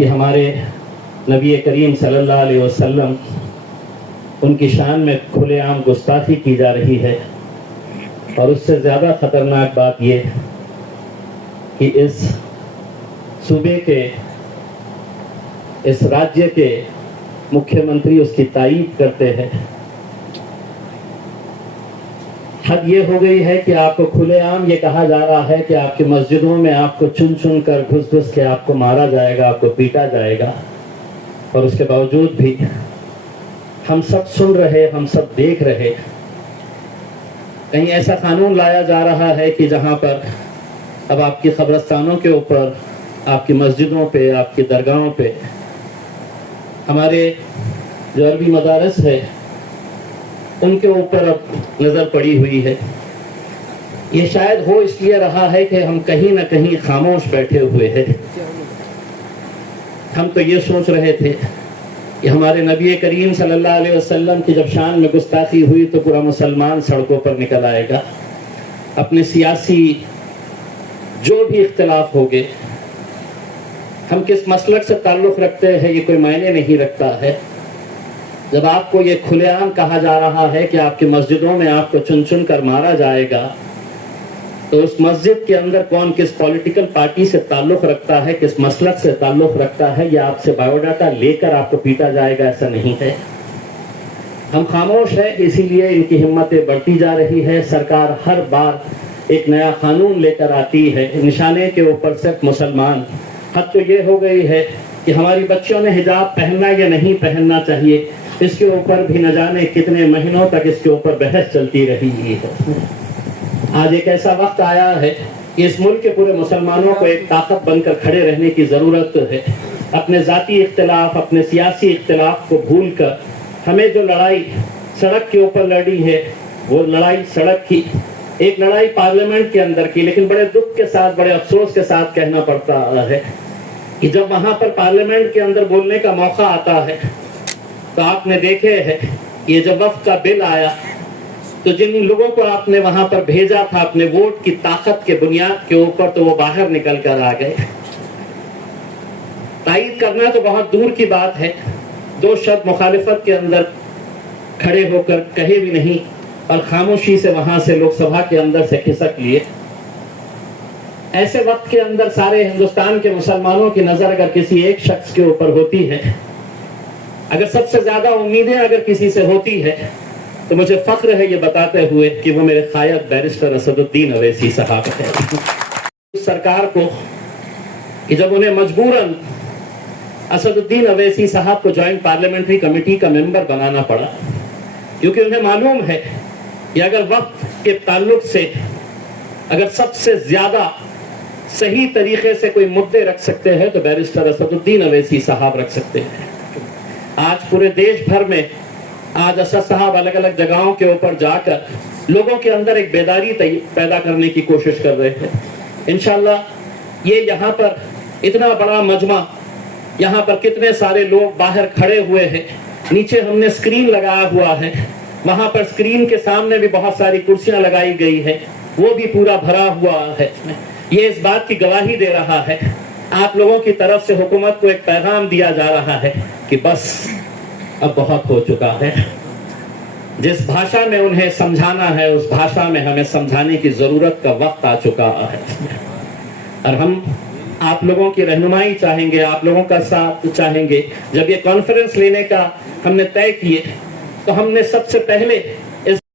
کہ ہمارے نبی کریم صلی اللہ علیہ وسلم ان کی شان میں کھلے عام گستاخی کی جا رہی ہے، اور اس سے زیادہ خطرناک بات یہ کہ اس صوبے کے، اس راجیہ کے مکھیہ منتری اس کی تائید کرتے ہیں۔ حد یہ ہو گئی ہے کہ آپ کو کھلے عام یہ کہا جا رہا ہے کہ آپ کی مسجدوں میں آپ کو چن چن کر گھس گھس کے آپ کو مارا جائے گا، آپ کو پیٹا جائے گا، اور اس کے باوجود بھی ہم سب سن رہے، ہم سب دیکھ رہے۔ کہیں ایسا قانون لایا جا رہا ہے کہ جہاں پر اب آپ کی قبرستانوں کے اوپر، آپ کی مسجدوں پہ، آپ کی درگاہوں پہ ہمارے جو عربی مدارس ہے ان کے اوپر اب نظر پڑی ہوئی ہے۔ یہ شاید ہو اس لیے رہا ہے کہ ہم کہیں نہ کہیں خاموش بیٹھے ہوئے ہیں۔ ہم تو یہ سوچ رہے تھے کہ ہمارے نبی کریم صلی اللہ علیہ وسلم کی جب شان میں گستاخی ہوئی تو پورا مسلمان سڑکوں پر نکل آئے گا، اپنے سیاسی جو بھی اختلاف ہوگے، ہم کس مسلک سے تعلق رکھتے ہیں یہ کوئی معنی نہیں رکھتا ہے۔ جب آپ کو یہ کھلے عام کہا جا رہا ہے کہ آپ کی مسجدوں میں آپ کو چن چن کر مارا جائے گا، تو اس مسجد کے اندر کون کس پولیٹیکل پارٹی سے تعلق رکھتا ہے، کس مسلک سے تعلق رکھتا ہے، یا آپ سے بایو ڈاٹا لے کر آپ کو پیٹا جائے گا، ایسا نہیں ہے۔ ہم خاموش ہیں، اسی لیے ان کی ہمتیں بڑھتی جا رہی ہے۔ سرکار ہر بار ایک نیا قانون لے کر آتی ہے، نشانے کے اوپر صرف مسلمان۔ حد تو یہ ہو گئی ہے کہ ہماری بچیوں نے حجاب پہننا یا نہیں پہننا چاہیے، اس کے اوپر بھی نہ جانے کتنے مہینوں تک اس کے اوپر بحث چلتی رہی ہے۔ آج ایک ایسا وقت آیا ہے کہ اس ملک کے پورے مسلمانوں کو ایک طاقت بن کر کھڑے رہنے کی ضرورت ہے۔ اپنے ذاتی اختلاف، اپنے سیاسی اختلاف کو بھول کر ہمیں جو لڑائی سڑک کے اوپر لڑی ہے، وہ لڑائی سڑک کی، ایک لڑائی پارلیمنٹ کے اندر کی، لیکن بڑے دکھ کے ساتھ، بڑے افسوس کے ساتھ کہنا پڑتا ہے کہ جب وہاں پر پارلیمنٹ کے اندر بولنے کا موقع آتا ہے تو آپ نے دیکھے ہے یہ جب وفد کا بل آیا تو جن لوگوں کو آپ نے وہاں پر بھیجا تھا اپنے ووٹ کی طاقت کے بنیاد کے اوپر، تو وہ باہر نکل کر آ گئے۔ تائید کرنا تو بہت دور کی بات ہے، دو شبد مخالفت کے اندر کھڑے ہو کر کہے بھی نہیں، اور خاموشی سے وہاں سے لوک سبھا کے اندر سے کھسک لیے۔ ایسے وقت کے اندر سارے ہندوستان کے مسلمانوں کی نظر اگر کسی ایک شخص کے اوپر ہوتی ہے، اگر سب سے زیادہ امیدیں اگر کسی سے ہوتی ہے، تو مجھے فخر ہے یہ بتاتے ہوئے کہ وہ میرے قائد بیرسٹر اسد الدین اویسی صاحب ہے۔ سرکار کو کہ جب انہیں مجبوراً اسد الدین اویسی صاحب کو جوائنٹ پارلیمنٹری کمیٹی کا ممبر بنانا پڑا، کیونکہ انہیں معلوم ہے کہ اگر وقت کے تعلق سے اگر سب سے زیادہ صحیح طریقے سے کوئی مدعے رکھ سکتے ہیں تو بیرسٹر اسد الدین اویسی صاحب رکھ سکتے ہیں۔ آج پورے دیش بھر میں آج اسد صاحب الگ الگ جگہوں کے اوپر جا کر لوگوں کے اندر ایک بیداری پیدا کرنے کی کوشش کر رہے ہیں۔ انشاءاللہ یہ یہاں پر اتنا بڑا مجمع، یہاں پر کتنے سارے لوگ باہر کھڑے ہوئے ہیں، نیچے ہم نے اسکرین لگایا ہوا ہے، وہاں پر اسکرین کے سامنے بھی بہت ساری کرسیاں لگائی گئی ہیں، وہ بھی پورا بھرا ہوا ہے۔ یہ اس بات کی گواہی دے رہا ہے، آپ لوگوں کی طرف سے حکومت کو ایک پیغام دیا جا رہا ہے کہ بس اب بہت ہو چکا ہے۔ جس بھاشا میں انہیں سمجھانا ہے اس بھاشا میں ہمیں سمجھانے کی ضرورت کا وقت آ چکا ہے، اور ہم آپ لوگوں کی رہنمائی چاہیں گے، آپ لوگوں کا ساتھ چاہیں گے۔ جب یہ کانفرنس لینے کا ہم نے طے کیے تو ہم نے سب سے پہلے